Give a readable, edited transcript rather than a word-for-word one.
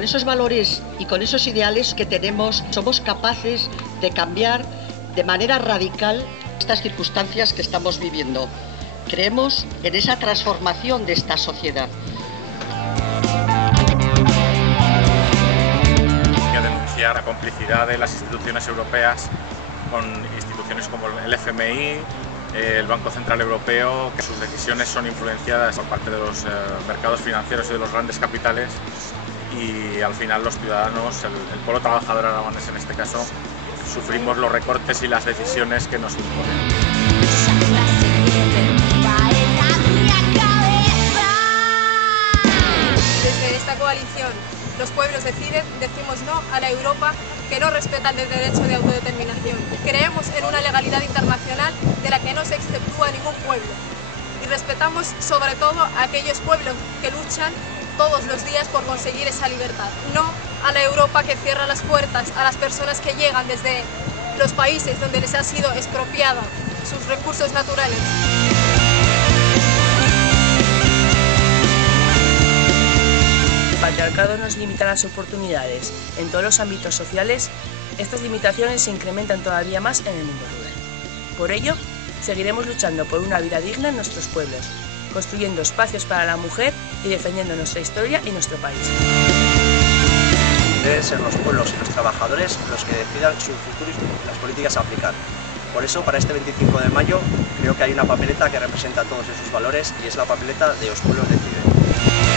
con esos valores y con esos ideales que tenemos, somos capaces de cambiar de manera radical estas circunstancias que estamos viviendo. Creemos en esa transformación de esta sociedad. Hay que denunciar la complicidad de las instituciones europeas con instituciones como el FMI, el Banco Central Europeo, que sus decisiones son influenciadas por parte de los mercados financieros y de los grandes capitales, y al final los ciudadanos, el pueblo trabajador aragonés en este caso, sufrimos los recortes y las decisiones que nos imponen. Desde esta coalición, Los Pueblos Deciden, decimos no a la Europa que no respeta el derecho de autodeterminación. Creemos en una legalidad internacional de la que no se exceptúa ningún pueblo. Y respetamos sobre todo a aquellos pueblos que luchan todos los días por conseguir esa libertad. No a la Europa que cierra las puertas a las personas que llegan desde los países donde les ha sido expropiada sus recursos naturales. El patriarcado nos limita las oportunidades en todos los ámbitos sociales. Estas limitaciones se incrementan todavía más en el mundo rural. Por ello, seguiremos luchando por una vida digna en nuestros pueblos, construyendo espacios para la mujer y defendiendo nuestra historia y nuestro país. Deben ser los pueblos y los trabajadores los que decidan su futuro y las políticas a aplicar. Por eso, para este 25 de mayo, creo que hay una papeleta que representa todos esos valores y es la papeleta de Los Pueblos Deciden.